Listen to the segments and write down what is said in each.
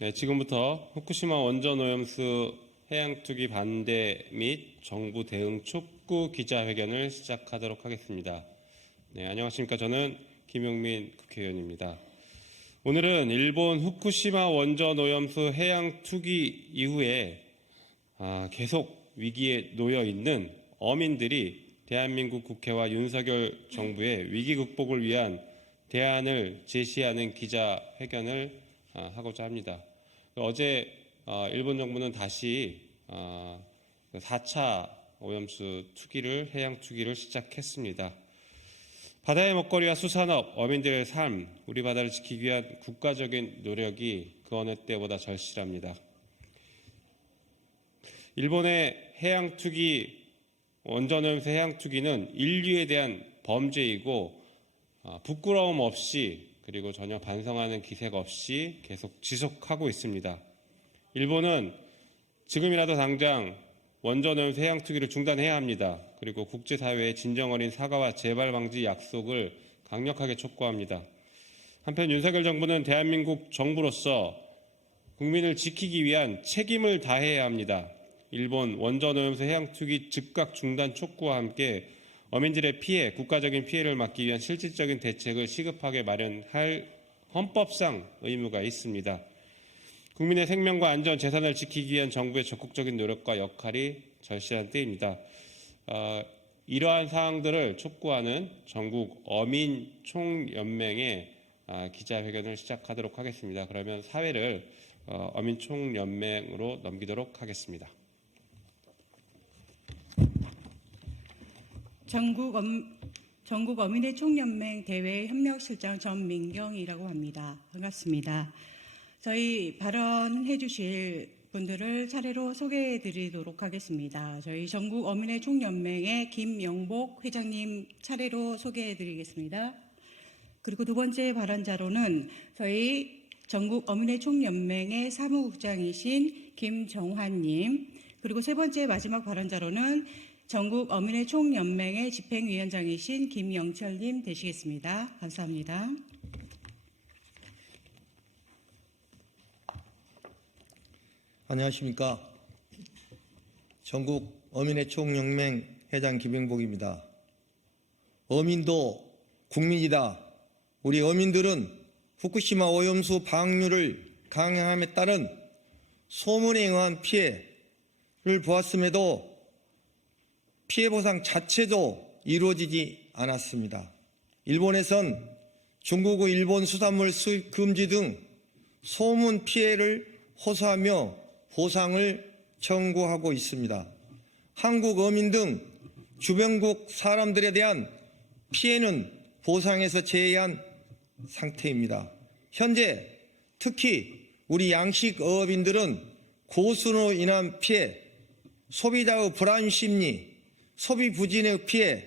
네, 지금부터 후쿠시마 원전 오염수 해양 투기 반대 및 정부 대응 촉구 기자회견을 시작하도록 하겠습니다. 네, 안녕하십니까. 저는 김용민 국회의원입니다. 오늘은 일본 후쿠시마 원전 오염수 해양 투기 이후에 계속 위기에 놓여 있는 어민들이 대한민국 국회와 윤석열 정부의 위기 극복을 위한 대안을 제시하는 기자회견을 하고자 합니다. 어제 일본 정부는 다시 4차 오염수 투기를, 해양 투기를 시작했습니다. 바다의 먹거리와 수산업, 어민들의 삶, 우리 바다를 지키기 위한 국가적인 노력이 그 어느 때보다 절실합니다. 일본의 해양 투기, 원전 오염수 해양 투기는 인류에 대한 범죄이고 부끄러움 없이 그리고 전혀 반성하는 기색 없이 계속 지속하고 있습니다. 일본은 지금이라도 당장 원전 오염수 해양 투기를 중단해야 합니다. 그리고 국제사회의 진정 어린 사과와 재발 방지 약속을 강력하게 촉구합니다. 한편 윤석열 정부는 대한민국 정부로서 국민을 지키기 위한 책임을 다해야 합니다. 일본 원전 오염수 해양 투기 즉각 중단 촉구와 함께 어민들의 피해, 국가적인 피해를 막기 위한 실질적인 대책을 시급하게 마련할 헌법상 의무가 있습니다. 국민의 생명과 안전, 재산을 지키기 위한 정부의 적극적인 노력과 역할이 절실한 때입니다. 이러한 사항들을 촉구하는 전국 어민총연맹의 기자회견을 시작하도록 하겠습니다. 그러면 사회를 어민총연맹으로 넘기도록 하겠습니다. 전국 어민의 총연맹 대외 협력실장 전민경이라고 합니다. 반갑습니다. 저희 발언해 주실 분들을 차례로 소개해 드리도록 하겠습니다. 저희 전국 어민의 총연맹의 김영복 회장님 차례로 소개해 드리겠습니다. 그리고 두 번째 발언자로는 저희 전국 어민의 총연맹의 사무국장이신 김정환님, 그리고 세 번째 마지막 발언자로는 전국 어민의 총연맹의 집행위원장이신 김영철님 되시겠습니다. 감사합니다. 안녕하십니까. 전국 어민의 총연맹 회장 김영복입니다. 어민도 국민이다. 우리 어민들은 후쿠시마 오염수 방류를 강행함에 따른 소문에 의한 피해를 보았음에도 피해 보상 자체도 이루어지지 않았습니다. 일본에선 중국의 일본 수산물 수입 금지 등 소문 피해를 호소하며 보상을 청구하고 있습니다. 한국 어민 등 주변국 사람들에 대한 피해는 보상에서 제외한 상태입니다. 현재 특히 우리 양식어업인들은 고수로 인한 피해, 소비자의 불안 심리, 소비 부진의 피해,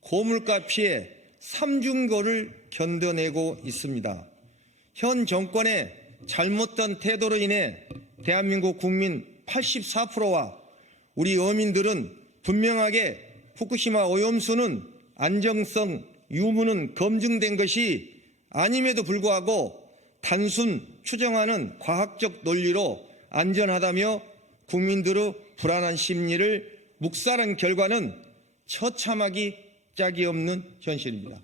고물가 피해, 삼중고를 견뎌내고 있습니다. 현 정권의 잘못된 태도로 인해 대한민국 국민 84%와 우리 어민들은 분명하게 후쿠시마 오염수는 안정성 유무는 검증된 것이 아님에도 불구하고 단순 추정하는 과학적 논리로 안전하다며 국민들의 불안한 심리를 묵살한 결과는 처참하기 짝이 없는 현실입니다.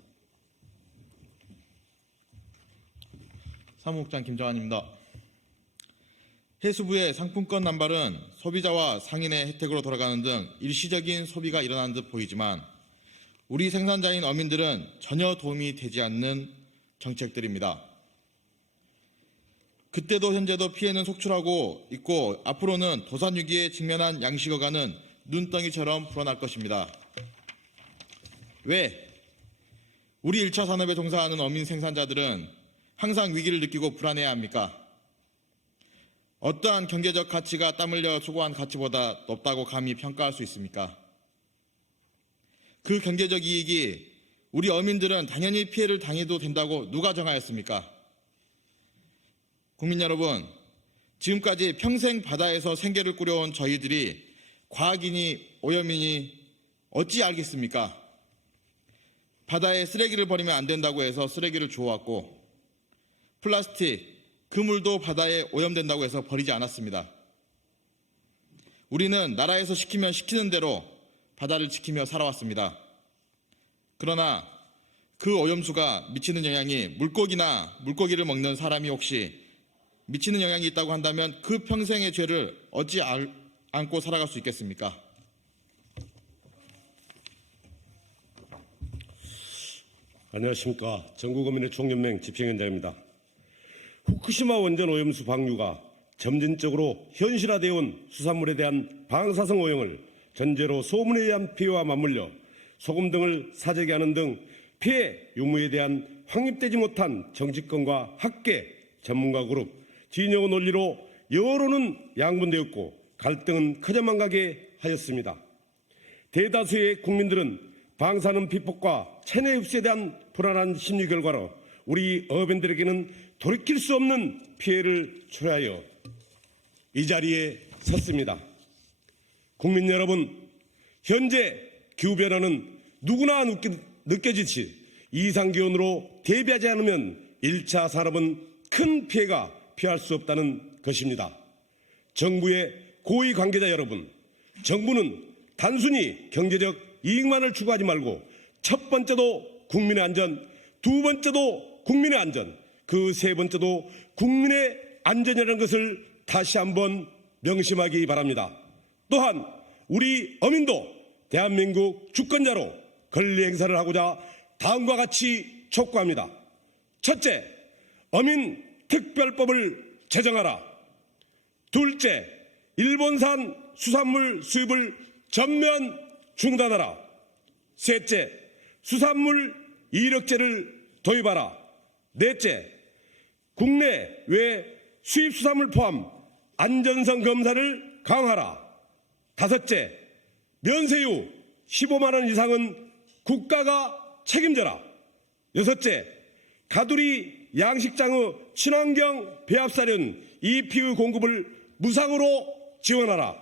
사무국장 김정환입니다. 해수부의 상품권 남발은 소비자와 상인의 혜택으로 돌아가는 등 일시적인 소비가 일어나는 듯 보이지만 우리 생산자인 어민들은 전혀 도움이 되지 않는 정책들입니다. 그때도 현재도 피해는 속출하고 있고 앞으로는 도산위기에 직면한 양식어가는 눈덩이처럼 불어날 것입니다. 왜? 우리 1차 산업에 종사하는 어민 생산자들은 항상 위기를 느끼고 불안해야 합니까? 어떠한 경제적 가치가 땀 흘려 수고한 가치보다 높다고 감히 평가할 수 있습니까? 그 경제적 이익이 우리 어민들은 당연히 피해를 당해도 된다고 누가 정하였습니까? 국민 여러분, 지금까지 평생 바다에서 생계를 꾸려온 저희들이 과학이니 오염이니 어찌 알겠습니까? 바다에 쓰레기를 버리면 안 된다고 해서 쓰레기를 주워왔고 플라스틱, 그 물도 바다에 오염된다고 해서 버리지 않았습니다. 우리는 나라에서 시키면 시키는 대로 바다를 지키며 살아왔습니다. 그러나 그 오염수가 미치는 영향이 물고기를 먹는 사람이 혹시 미치는 영향이 있다고 한다면 그 평생의 죄를 어찌 안고 살아갈 수 있겠습니까? 안녕하십니까. 전국어민의 총연맹 집행위원장입니다. 후쿠시마 원전 오염수 방류가 점진적으로 현실화되어 온 수산물에 대한 방사성 오염을 전제로 소문에 의한 피해와 맞물려 소금 등을 사재기 하는 등 피해 유무에 대한 확립되지 못한 정치권과 학계, 전문가 그룹, 진영의 논리로 여론은 양분되었고 갈등은 커져만 가게 하였습니다. 대다수의 국민들은 방사능 피폭과 체내 흡수에 대한 불안한 심리 결과로 우리 어민들에게는 돌이킬 수 없는 피해를 초래하여 이 자리에 섰습니다. 국민 여러분, 현재 기후변화는 누구나 느껴지듯이 이상기온으로 대비하지 않으면 1차 산업은 큰 피해가 피할 수 없다는 것입니다. 정부의 고위 관계자 여러분, 정부는 단순히 경제적 이익만을 추구하지 말고 첫 번째도 국민의 안전, 두 번째도 국민의 안전, 그 세 번째도 국민의 안전이라는 것을 다시 한번 명심하기 바랍니다. 또한 우리 어민도 대한민국 주권자로 권리 행사를 하고자 다음과 같이 촉구합니다. 첫째, 어민 특별법을 제정하라. 둘째, 일본산 수산물 수입을 전면 중단하라. 셋째, 수산물 이력제를 도입하라. 넷째, 국내외 수입 수산물 포함 안전성 검사를 강화하라. 다섯째, 면세유 15만 원 이상은 국가가 책임져라. 여섯째, 가두리 양식장의 친환경 배합사련 EPU 공급을 무상으로 지원하라.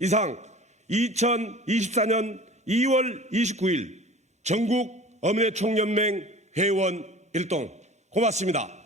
이상 2024년 2월 29일 전국 어민의 총연맹 회원 일동 고맙습니다.